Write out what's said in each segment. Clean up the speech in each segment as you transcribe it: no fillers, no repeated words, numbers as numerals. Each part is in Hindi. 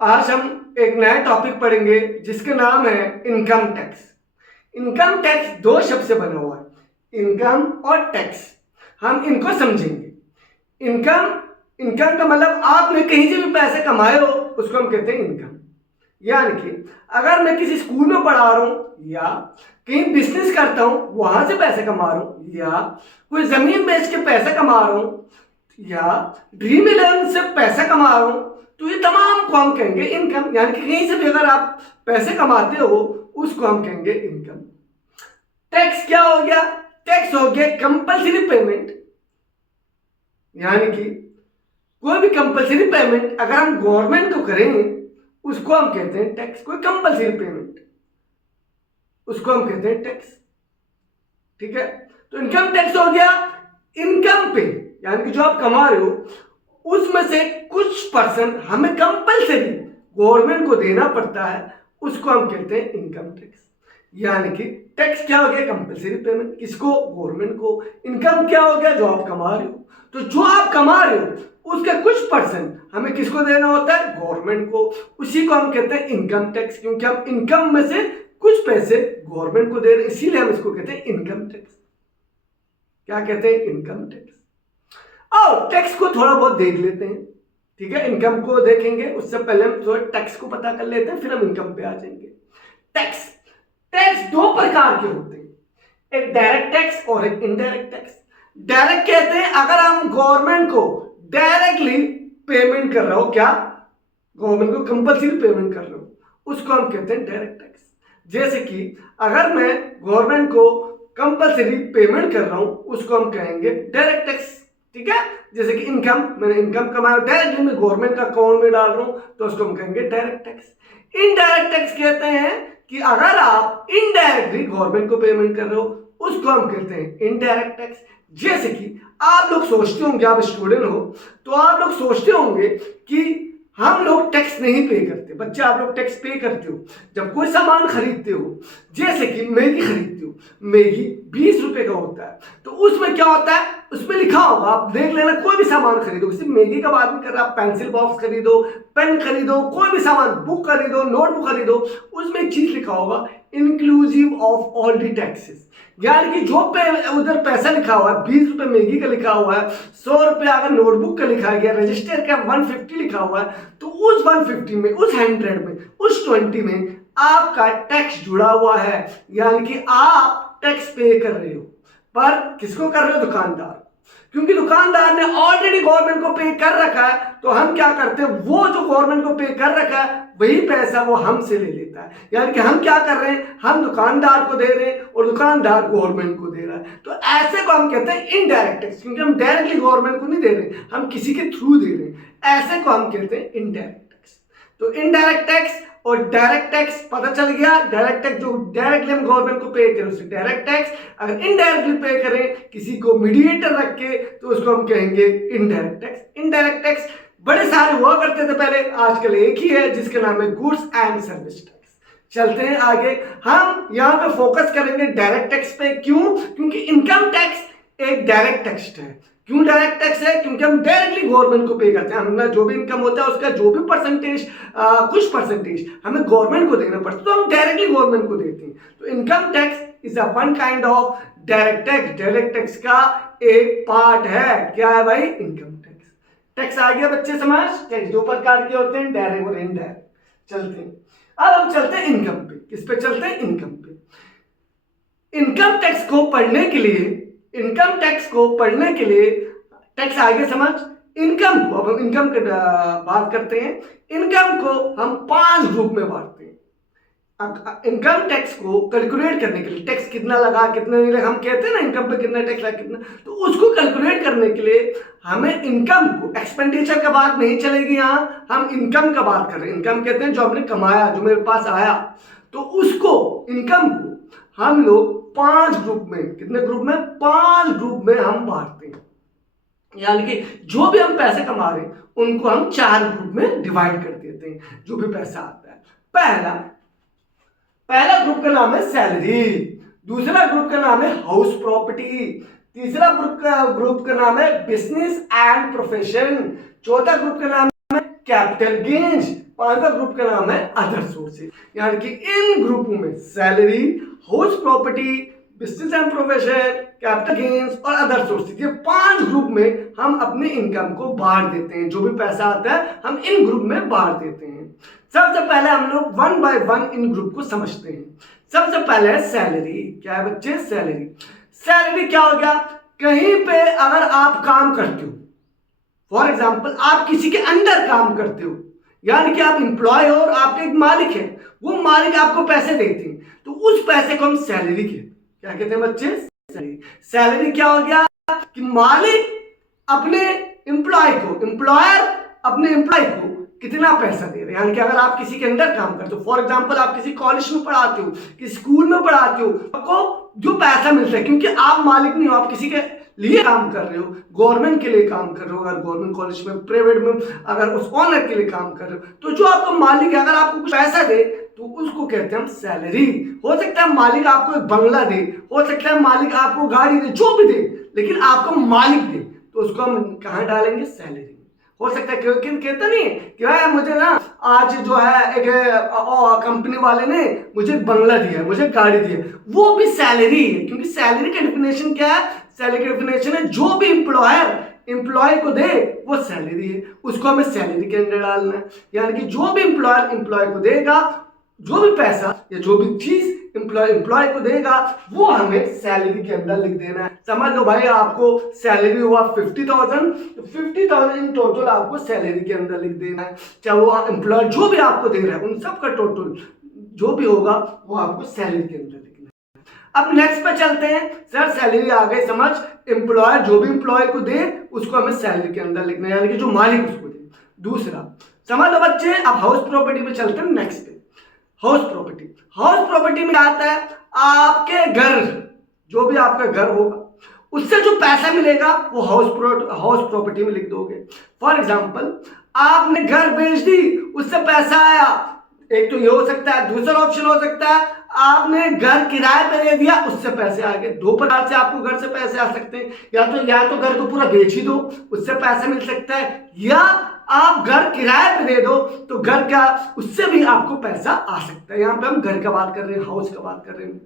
आज हम एक नया टॉपिक पढ़ेंगे जिसका नाम है इनकम टैक्स। इनकम टैक्स दो शब्द से बना हुआ है, इनकम और टैक्स। हम इनको समझेंगे। इनकम इनकम का मतलब आपने कहीं से भी पैसे कमाए हो उसको हम कहते हैं इनकम। यानी कि अगर मैं किसी स्कूल में पढ़ा रहा हूं या कहीं बिजनेस करता हूं वहां से पैसे कमा रहा हूं या कोई जमीन बेच के पैसे कमा रहा हूं या ड्रीम इलेवन से पैसा कमा रहा हूं, तो ये तमाम को हम कहेंगे इनकम। यानी कि कहीं से भी अगर आप पैसे कमाते हो उसको हम कहेंगे इनकम। टैक्स क्या हो गया? टैक्स हो गया कंपल्सरी पेमेंट। यानी कि कोई भी कंपल्सरी पेमेंट अगर हम गवर्नमेंट को करें उसको हम कहते हैं टैक्स। कोई कंपल्सरी पेमेंट उसको हम कहते हैं टैक्स। ठीक है, तो इनकम टैक्स हो गया इनकम पे, यानी कि जो आप कमा रहे हो उसमें से कुछ परसेंट हमें कंपल्सरी गवर्नमेंट को देना पड़ता है, उसको हम कहते हैं इनकम टैक्स। यानी कि टैक्स क्या हो गया? कंपल्सरी पेमेंट, किसको? गवर्नमेंट को। इनकम क्या हो गया? जो आप कमा रहे हो। तो जो आप कमा रहे हो उसका कुछ परसेंट हमें किसको देना होता है? गवर्नमेंट को। उसी को हम कहते हैं इनकम टैक्स, क्योंकि हम इनकम में से कुछ पैसे गवर्नमेंट को दे रहे हैं, इसीलिए हम इसको कहते हैं इनकम टैक्स। क्या कहते हैं? Income tax. और टैक्स को थोड़ा बहुत देख लेते हैं। ठीक है, इनकम को देखेंगे उससे पहले हम थोड़ा टैक्स को पता कर लेते हैं, फिर हम इनकम पे आ जाएंगे। टैक्स टैक्स दो प्रकार के होते हैं, एक डायरेक्ट टैक्स और एक इनडायरेक्ट टैक्स। डायरेक्ट कहते हैं अगर हम गवर्नमेंट को डायरेक्टली पेमेंट कर रहे हो, क्या गवर्नमेंट को कंपल्सरी पेमेंट कर रहे हो, उसको हम कहते हैं डायरेक्ट टैक्स। जैसे कि अगर मैं गवर्नमेंट को कंपल्सरी पेमेंट कर रहा हूं उसको हम कहेंगे डायरेक्ट टैक्स। ठीक है, जैसे कि इनकम, मैंने इनकम कमाया डायरेक्टली मैं गवर्नमेंट का अकाउंट में डाल रहा हूं तो उसको हम कहेंगे डायरेक्ट टैक्स। इनडायरेक्ट टैक्स कहते हैं कि अगर आप इनडायरेक्टली गवर्नमेंट को पेमेंट कर रहे हो उसको हम कहते हैं इनडायरेक्ट टैक्स। जैसे कि आप लोग सोचते होंगे, आप स्टूडेंट हो तो आप लोग सोचते होंगे कि हम लोग टैक्स नहीं पे करते। बच्चे, आप लोग टैक्स पे करते हो जब कोई सामान खरीदते हो। जैसे कि मैगी खरीदते हो, मैगी 20 रुपए का होता है, तो उसमें क्या होता है? उसमें लिखा होगा, आप देख लेना, कोई भी सामान खरीदो, सिर्फ मैगी का बात नहीं कर रहा, आप पेंसिल बॉक्स खरीदो, पेन खरीदो, कोई भी सामान, बुक खरीदो, नोटबुक खरीदो, उसमें एक चीज लिखा होगा inclusive of all the taxes. यानी कि जो उधर पैसा लिखा हुआ है, 20 रुपए मैगी का लिखा हुआ है, 100 रुपए अगर नोटबुक का लिखा गया, रजिस्टर का 150 लिखा हुआ है, तो उस 150 में, उस 100 में, उस 20 में आपका टैक्स जुड़ा हुआ है। यानी कि आप टैक्स पे कर रहे हो, पर किसको कर रहे हो? दुकानदार। क्योंकि दुकानदार ने ऑलरेडी गवर्नमेंट को पे कर रखा है, तो हम क्या करते हैं? वो जो गवर्नमेंट को पे कर रखा है वही पैसा वो हमसे ले लेता है। यानी कि हम क्या कर रहे हैं? हम दुकानदार को दे रहे हैं और दुकानदार गवर्नमेंट को दे रहा है। तो ऐसे को हम कहते हैं इनडायरेक्ट टैक्स, क्योंकि हम डायरेक्टली गवर्नमेंट को नहीं दे रहे, हम किसी के थ्रू दे रहे हैं। ऐसे को हम कहते हैं इनडायरेक्ट टैक्स। तो इनडायरेक्ट टैक्स और डायरेक्ट टैक्स पता चल गया। डायरेक्ट टैक्स जो डायरेक्टली हम गवर्नमेंट को पे करें उसे डायरेक्ट टैक्स, अगर इनडायरेक्टली पे करें किसी को मीडिएटर रख के तो उसको हम कहेंगे इनडायरेक्ट टैक्स। इनडायरेक्ट टैक्स बड़े सारे हुआ करते थे पहले, आजकल एक ही है जिसका नाम है गुड्स एंड सर्विस टैक्स। चलते हैं आगे, हम यहाँ पे फोकस करेंगे डायरेक्ट टैक्स पे। क्यों? क्योंकि इनकम टैक्स एक डायरेक्ट टैक्स है। क्यों डायरेक्ट टैक्स है? क्योंकि हम डायरेक्टली गवर्नमेंट को पे करते हैं। हमारा जो भी इनकम होता है उसका जो भी परसेंटेज, कुछ परसेंटेज हमें गवर्नमेंट को देना पड़ता है, तो हम डायरेक्टली गवर्नमेंट को देते हैं। तो income tax is a one kind of direct tax. Direct tax का एक पार्ट है। क्या है भाई? Income tax. टैक्स आ गया बच्चे समझ। टैक्स दो प्रकार के होते हैं, डायरेक्ट और इनडायरेक्ट। चलते हैं, अब हम चलते हैं इनकम पे। किस पे चलते हैं? इनकम पे। इनकम टैक्स को पढ़ने के लिए, इनकम टैक्स को पढ़ने के लिए टैक्स आगे समझ। इनकम को, अब हम इनकम की बात करते हैं। इनकम को हम 5 ग्रुप में बांटते हैं। इनकम टैक्स को कैलकुलेट करने के लिए, टैक्स कितना लगा कितना नहीं लगा, हम कहते हैं ना इनकम पे कितना टैक्स लगा कितना, तो उसको कैलकुलेट करने के लिए हमें इनकम को, एक्सपेंडिचर का बात नहीं चलेगी, यहाँ हम इनकम का बात कर रहे हैं। इनकम कहते हैं जो हमने कमाया, जो मेरे पास आया, तो उसको, इनकम को हम लोग 5 ग्रुप में, कितने ग्रुप में? 5 ग्रुप में हम बांटते हैं। यानी कि जो भी हम पैसे कमा रहे हैं उनको हम 4 ग्रुप में डिवाइड कर देते हैं, जो भी पैसा आता है। पहला ग्रुप का नाम है सैलरी, दूसरा ग्रुप का नाम है हाउस प्रॉपर्टी, तीसरा ग्रुप का नाम है बिजनेस एंड प्रोफेशन, चौथा ग्रुप का नाम है कैपिटल गेन्स। पांचवा ग्रुप का नाम है अदर सोर्सेज, यानी कि इन ग्रुपों में salary, house property, business and profession, capital gains और अदर सोर्सेज, ये 5 ग्रुप में हम अपने इनकम को बांट देते हैं। जो भी पैसा आता है हम इन ग्रुप में बांट देते हैं। सबसे पहले हम लोग 1 बाय 1 इन ग्रुप को समझते हैं। सबसे पहले सैलरी। क्या है बच्चे? सैलरी। सैलरी क्या हो गया? कहीं पे अगर आप काम करते हो, फॉर एग्जाम्पल आप किसी के अंडर काम करते हो, यानी कि आप एम्प्लॉय हो और आपके एक मालिक है, वो मालिक आपको पैसे देते हैं, तो उस पैसे को हम सैलरी कहते हैं। क्या कहते हैं बच्चे? सैलरी। सैलरी क्या हो गया कि मालिक अपने एम्प्लॉय को, एम्प्लॉयर अपने एम्प्लॉय को कितना पैसा दे रहे हैं। यानी कि अगर आप किसी के अंदर काम करते हो, फॉर एग्जांपल आप किसी कॉलेज में पढ़ाते हो, किसी स्कूल में पढ़ाते हो, आपको जो पैसा मिलता है, क्योंकि आप मालिक नहीं हो, आप किसी के लिए काम कर रहे हो, गवर्नमेंट के लिए काम कर रहे हो, अगर गवर्नमेंट कॉलेज में, प्राइवेट में अगर उस ऑनर के लिए काम कर रहे हो, तो जो आपका मालिक है अगर आपको कुछ पैसा दे तो उसको कहते हैं हम सैलरी। हो सकता है मालिक आपको एक बंगला दे, हो सकता है मालिक आपको गाड़ी दे, जो भी दे, लेकिन आपको मालिक दे तो उसको हम कहाँ डालेंगे? सैलरी। हो सकता है क्योंकि कहता नहीं कि भाई मुझे ना आज जो है एक कंपनी वाले ने मुझे बंगला दिया, मुझे गाड़ी दी है, वो भी सैलरी है। क्योंकि सैलरी का डेफिनेशन क्या है? सैलरी का डेफिनेशन है जो भी एम्प्लॉय को दे वो सैलरी है, उसको हमें सैलरी के अंदर डालना है। यानी कि जो भी एम्प्लॉय को देगा, जो भी पैसा या जो भी चीज एम्प्लॉय को देगा, वो हमें सैलरी के अंदर लिख देना है। समझ लो भाई, आपको सैलरी हुआ 50,000, तो 50,000 इन टोटल आपको सैलरी के अंदर लिख देना है। चाहे वो एम्प्लॉय जो भी आपको दे रहा है उन सब का टोटल जो भी होगा वो आपको सैलरी के अंदर लिखना है। अब नेक्स्ट पे चलते हैं। सर सैलरी आ गई समझ, एम्प्लॉयर जो भी एम्प्लॉय को दे उसको हमें सैलरी के अंदर लिखना है, यानी कि जो मालिक उसको दे। दूसरा समझ लो बच्चे, अब हाउस प्रॉपर्टी पे चलते हैं। नेक्स्ट पे हाउस प्रॉपर्टी। हाउस प्रॉपर्टी में आता है आपके घर, जो भी आपका घर होगा उससे जो पैसा मिलेगा वो हाउस प्रॉपर्टी में लिख दोगे। फॉर एग्जांपल आपने घर बेच दी, उससे पैसा आया, एक तो ये हो सकता है। दूसरा ऑप्शन हो सकता है आपने घर किराए पे दे दिया, उससे पैसे आ गए। 2 प्रकार से आपको घर से पैसे आ सकते हैं, या तो घर को पूरा बेच ही दो, उससे पैसा मिल सकता है, या आप घर किराए पे दे दो तो घर का उससे भी आपको पैसा आ सकता है। यहाँ पे हम घर का बात कर रहे हैं, हाउस का बात कर रहे हैं।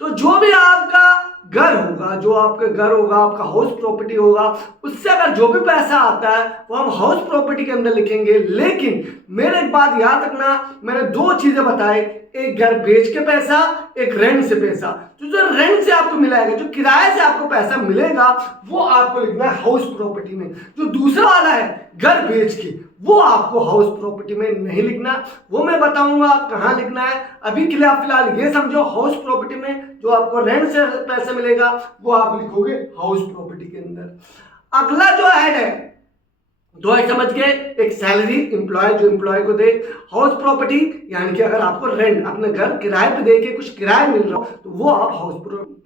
तो जो भी आपका घर होगा, जो आपका घर होगा, आपका हाउस प्रॉपर्टी होगा, उससे अगर जो भी पैसा आता है वो हम हाउस प्रॉपर्टी के अंदर लिखेंगे। लेकिन मेरे एक बात याद रखना, मैंने 2 चीजें बताई, एक घर बेच के पैसा, एक रेंट से पैसा। तो जो रेंट से आपको मिलेगा, जो किराए से आपको पैसा मिलेगा, वो आपको लिखना है हाउस प्रॉपर्टी में। जो दूसरा वाला है घर बेच के, वो आपको हाउस प्रॉपर्टी में नहीं लिखना, वो मैं बताऊंगा कहाँ लिखना है। अभी के लिए आप फिलहाल ये समझो, हाउस प्रॉपर्टी में जो आपको रेंट से पैसा मिलेगा वो आप लिखोगे हाउस प्रॉपर्टी के अंदर। अगला जो हेड है, 2 समझ गए, एक सैलरी एम्प्लॉय जो एम्प्लॉय को दे, हाउस प्रॉपर्टी यानी कि अगर आपको रेंट अपने घर किराए पे दे के कुछ किराया मिल रहा हो तो वो आप हाउस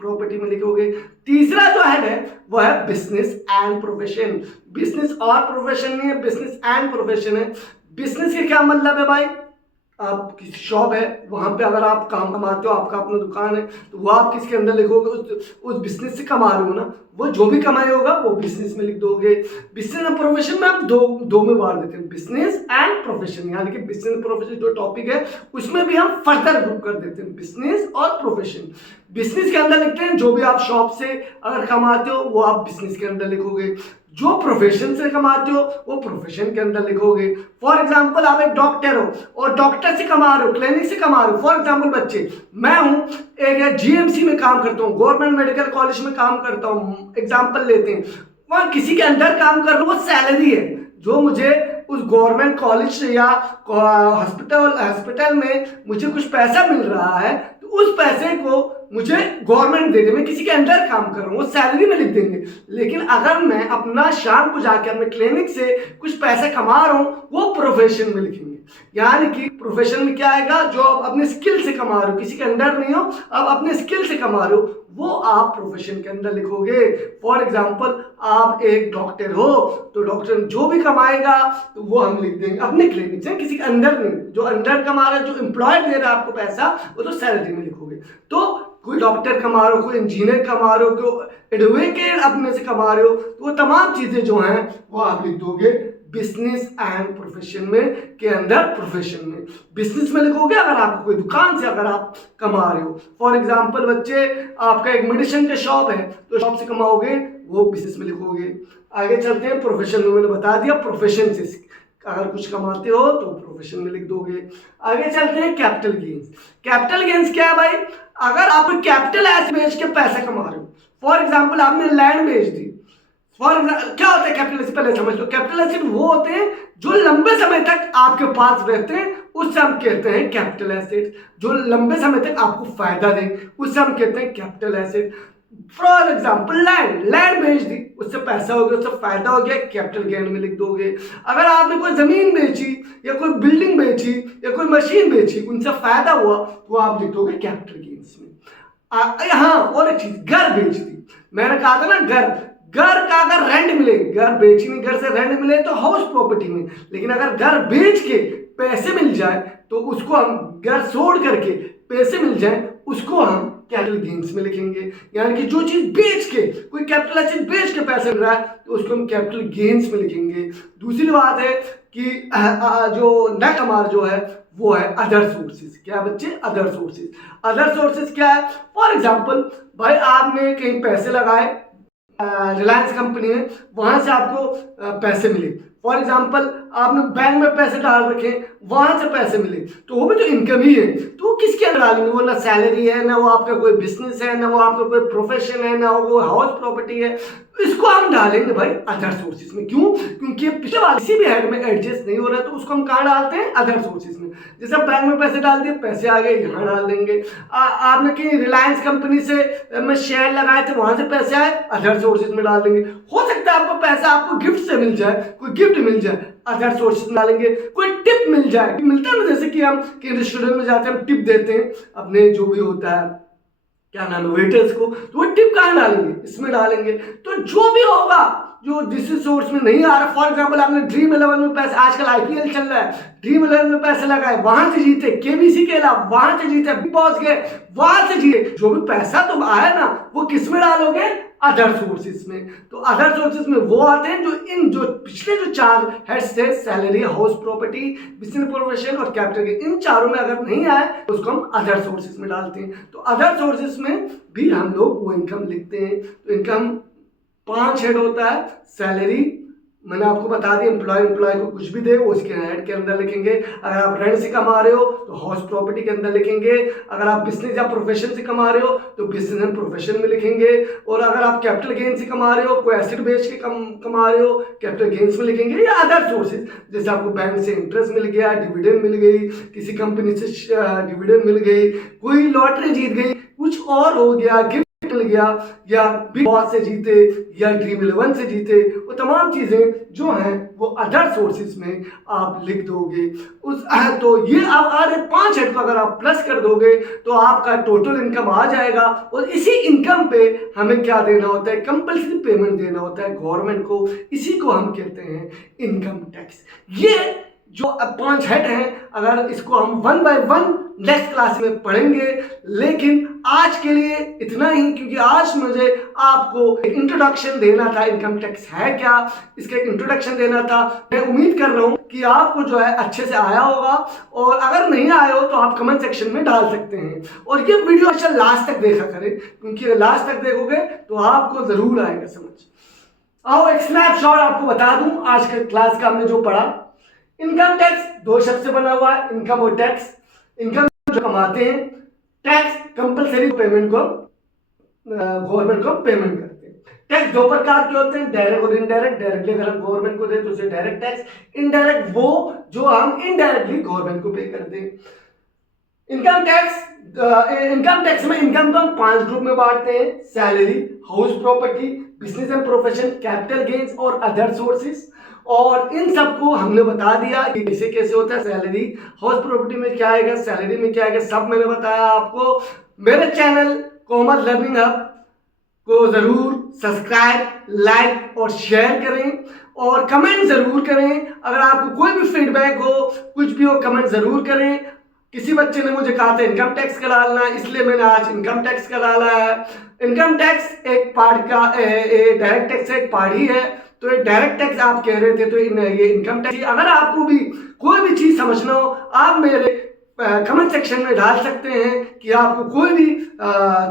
प्रॉपर्टी में लिखोगे। तीसरा जो है वो है बिजनेस एंड प्रोफेशन। बिजनेस और प्रोफेशन नहीं है, बिजनेस एंड प्रोफेशन है। बिजनेस के क्या मतलब है भाई? आप किसी शॉप है, वहां पे अगर आप काम कमाते हो, आपका अपना दुकान है, तो वो आप किसके अंदर लिखोगे? उस बिजनेस से कमा रहे हो ना, वो जो भी कमाई होगा वो बिजनेस में लिख दोगे। बिजनेस और प्रोफेशन में आप दो में बांट देते हैं, बिजनेस एंड प्रोफेशन। यानी कि बिजनेस प्रोफेशन जो टॉपिक है उसमें भी हम फर्दर ग्रुप कर देते हैं, बिजनेस और प्रोफेशन। बिजनेस के अंदर लिखते हैं जो भी आप शॉप से अगर कमाते हो वो आप बिजनेस के अंदर लिखोगे, जो प्रोफेशन से कमाते हो वो प्रोफेशन के अंदर लिखोगे। फॉर एग्जांपल आप एक डॉक्टर हो और डॉक्टर से कमा रहे हो, क्लिनिक से कमा रहे हो। फॉर एग्जांपल बच्चे, मैं हूं एक जीएमसी में काम करता हूं, गवर्नमेंट मेडिकल कॉलेज में काम करता हूं, एग्जांपल लेते हैं, वहां किसी के अंडर काम कर रहा हूं, वो सैलरी है जो मुझे उस गवर्नमेंट कॉलेज या हॉस्पिटल में मुझे कुछ पैसा मिल रहा है, तो उस पैसे को मुझे गवर्नमेंट दे दे, मैं किसी के अंडर काम कर रहा हूँ, वो सैलरी में लिख देंगे। लेकिन अगर मैं अपना शाम को जाकर अपने क्लिनिक से कुछ पैसे कमा रहा हूँ, वो प्रोफेशन में लिखेंगे। यानी कि प्रोफेशन में क्या आएगा? जो आप अपने स्किल से कमा रहे हो, किसी के अंडर नहीं हो, आप अपने स्किल से कमा रहे हो, वो आप प्रोफेशन के अंदर लिखोगे। फॉर एग्जाम्पल आप एक डॉक्टर हो तो डॉक्टर जो भी कमाएगा तो वो हम लिख देंगे अपने क्लिनिक से, किसी के अंडर नहीं। जो अंडर कमा रहा है, जो एम्प्लॉय दे रहा है आपको पैसा, वो तो सैलरी में लिखोगे। तो कोई डॉक्टर कमा रहे हो, कोई इंजीनियर कमा रहे हो, कोई एडवोकेट अपने से कमा रहे हो, तो वो तमाम चीजें जो हैं वो आप लिख दोगे बिजनेस एंड प्रोफेशन में के अंदर प्रोफेशन में। बिजनेस में लिखोगे अगर आपको कोई दुकान से अगर आप कमा रहे हो, फॉर एग्जांपल बच्चे आपका एक मेडिसिन का शॉप है तो शॉप से कमाओगे, वो बिजनेस में लिखोगे। आगे चलते हैं प्रोफेशन में, मैंने बता दिया प्रोफेशन से अगर कुछ कमाते हो तो प्रोफेशन में लिख दोगे। आगे चलते हैं कैपिटल गेन्स। कैपिटल गेन्स क्या है भाई? अगर आप कैपिटल एसेट बेच के पैसा कमा रहे हो, फॉर एग्जांपल आपने लैंड बेच दी, फॉर एग्जाम्पल क्या होता है कैपिटल एसेट, पहले समझ लो। कैपिटल एसेट वो होते हैं जो लंबे समय तक आपके पास रहते हैं, उससे हम कहते हैं कैपिटल एसेट। जो लंबे समय तक आपको फायदा दें उससे हम कहते हैं capital asset. For example land बेच दी, उससे पैसा हो गया, उससे फायदा हो गया, कैपिटल गेन में लिख दोगे। अगर आपने कोई जमीन बेची या कोई बिल्डिंग बेची या कोई मशीन बेची, उनसे फायदा हुआ तो आप लिख दोगे कैपिटल गेन्स में। हाँ, और एक चीज, घर बेच दी, मैंने कहा था ना घर का अगर रेंट मिले, घर बेची नहीं, घर से रेंट मिले तो हाउस प्रॉपर्टी में, लेकिन अगर घर बेच के पैसे मिल जाए तो उसको हम, घर छोड़ करके पैसे मिल जाए उसको हम कैपिटल गेन्स में लिखेंगे। यानी कि जो चीज बेच के, कोई कैपिटल एसेट बेच के पैसे मिल रहा है तो उसको हम कैपिटल गेन्स में लिखेंगे। दूसरी बात है कि जो नेक्स्ट हमारा जो है वो है अदर सोर्सेज। क्या बच्चे? Other sources. अदर सोर्सेज क्या है? फॉर एग्जांपल भाई आपने कहीं पैसे लगाए, रिलायंस कंपनी है, वहां से आपको पैसे मिले। फॉर एग्जांपल आपने बैंक में पैसे डाल रखे, वहां से पैसे मिले, तो वो भी तो इनकम ही है। तो वो किसके अंदर डालेंगे? वो ना सैलरी है, ना वो आपका कोई बिजनेस है, ना वो आपका कोई प्रोफेशन है, ना वो हाउस प्रॉपर्टी है। इसको हम डालेंगे भाई अदर सोर्सेज में। क्यों? क्योंकि पिछले वाले किसी भी हेड में एडजस्ट नहीं हो रहा है, तो उसको हम कहाँ डालते हैं? अदर सोर्सेज में। जैसे बैंक में पैसे डाल दिए, पैसे आ गए, यहाँ डाल देंगे। आपने कहीं रिलायंस कंपनी से में शेयर लगाए थे, वहां से पैसे आए, अदर सोर्सेज में डाल देंगे। हो सकता है आपको पैसा आपको गिफ्ट से मिल जाए, कोई गिफ्ट मिल जाए, अदर सोर्सेज में डालेंगे। कोई टिप मिल जाए, मिलता है ना, जैसे कि हम कहीं रेस्टोरेंट में जाते हैं, हम टिप देते हैं अपने जो भी होता है, क्या नाम है, वेटर्स को, तो वो टिप कहाँ डालेंगे? इसमें डालेंगे। तो जो भी होगा जो जिस सोर्स में नहीं आ रहा, फॉर एग्जांपल आपने ड्रीम 11 में पैसे, आजकल आईपीएल चल रहा है, ड्रीम 11 में पैसे लगाए, वहां से जीते, केबीसी खेला वहां से जीते, बिग बॉस गए वहां से जीते, जो भी पैसा तुम आया ना वो किस में डालोगे? अदर सोर्सेज में। तो अदर सोर्सेज में वो आते हैं जो पिछले जो चार हेड्स थे, salary, house property, business profession और कैपिटल गेन, इन चारों में अगर नहीं आए तो उसको हम अदर सोर्सेज में डालते हैं। तो अदर सोर्सेज में भी हम लोग वो इनकम लिखते हैं। तो इनकम 5 हेड होता है। सैलरी मैंने आपको बता दिया, एम्प्लॉय को कुछ भी दे वो उसके हेड के अंदर लिखेंगे। अगर आप रेंट से कमा रहे हो तो हाउस प्रॉपर्टी के अंदर लिखेंगे। अगर आप बिजनेस या प्रोफेशन से कमा रहे हो तो बिजनेस एंड प्रोफेशन में लिखेंगे। और अगर आप कैपिटल गेन से कमा रहे हो, कोई एसेट बेच के कमा रहे हो, कैपिटल गेन्स में लिखेंगे। या अदर सोर्सेज, जैसे आपको बैंक से इंटरेस्ट मिल गया, डिविडेंड मिल गई, किसी कंपनी से डिविडेंड मिल गई, कोई लॉटरी जीत गई, कुछ और हो गया, गिफ्ट मिल गया, या बिग बॉस से जीते या ड्रीम 11 से जीते, वो तमाम चीजें जो हैं वो अदर सोर्सेज में आप लिख दोगे। तो ये आप आगे 5 हेड को अगर आप प्लस कर दोगे तो आपका टोटल इनकम आ जाएगा। और इसी इनकम पे हमें क्या देना होता है? कंपल्सरी पेमेंट देना होता है गवर्नमेंट को। इसी को हम कहते हैं इनकम टैक्स। ये जो 5 हेड हैं, अगर इसको हम 1 बाय 1 नेक्स्ट क्लास में पढ़ेंगे, लेकिन आज के लिए इतना ही, क्योंकि आज मुझे आपको इंट्रोडक्शन देना था, इनकम टैक्स है क्या, इसका इंट्रोडक्शन देना था। मैं उम्मीद कर रहा हूं कि आपको जो है अच्छे से आया होगा, और अगर नहीं आया हो तो आप कमेंट सेक्शन में डाल सकते हैं। और ये वीडियो अच्छा लास्ट तक देखा करें, क्योंकि लास्ट तक देखोगे तो आपको जरूर आएगा समझ। आओ एक स्नैपशॉट आपको बता दूं आज के क्लास का हमने जो पढ़ा। इनकम टैक्स 2 शब्द से बना हुआ है, इनकम और टैक्स। इनकम जो कमाते हैं, टैक्स कंपलसरी पेमेंट को गवर्नमेंट को पेमेंट करते हैं। टैक्स 2 प्रकार के होते हैं, डायरेक्ट और इनडायरेक्ट। डायरेक्टली अगर हम गवर्नमेंट को दे तो उसे डायरेक्ट टैक्स, इनडायरेक्ट वो जो हम इनडायरेक्टली गवर्नमेंट को पे करते हैं। इनकम टैक्स में इनकम को हम 5 ग्रुप में बांटते हैं: salary, house property, business and profession, capital gains और अदर सोर्सेज। और इन सबको हमने बता दिया कि कैसे कैसे होता है। सैलरी, हाउस प्रॉपर्टी में क्या आएगा, सैलरी में क्या आएगा, सब मैंने बताया आपको। मेरे चैनल कॉमर्स लर्निंग हब को जरूर सब्सक्राइब, लाइक और शेयर करें, और कमेंट जरूर करें। अगर आपको कोई भी फीडबैक हो, कुछ भी हो, कमेंट जरूर करें। किसी बच्चे ने मुझे कहा था इनकम टैक्स का डालना, इसलिए मैंने आज इनकम टैक्स का डाला है। इनकम टैक्स एक पार्ट का, डायरेक्ट टैक्स एक पार्ट ही है, तो ये डायरेक्ट टैक्स आप कह रहे थे, तो ये इनकम टैक्स। अगर आपको भी कोई भी चीज़ समझना हो, आप मेरे कमेंट सेक्शन में डाल सकते हैं कि आपको कोई भी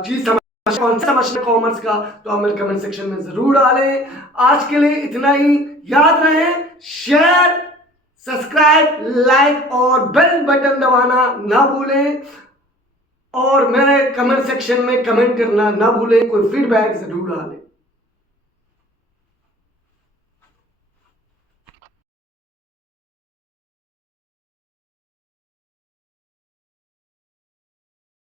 चीज़ कौन सा समझना कॉमर्स का, तो आप मेरे कमेंट सेक्शन में ज़रूर डालें। आज के लिए इतना ही। याद रहे, शेयर, सब्सक्राइब, लाइक और बेल बटन दबाना ना भूलें, और मेरे कमेंट सेक्शन में कमेंट करना ना भूलें। कोई फीडबैक ज़रूर डालें।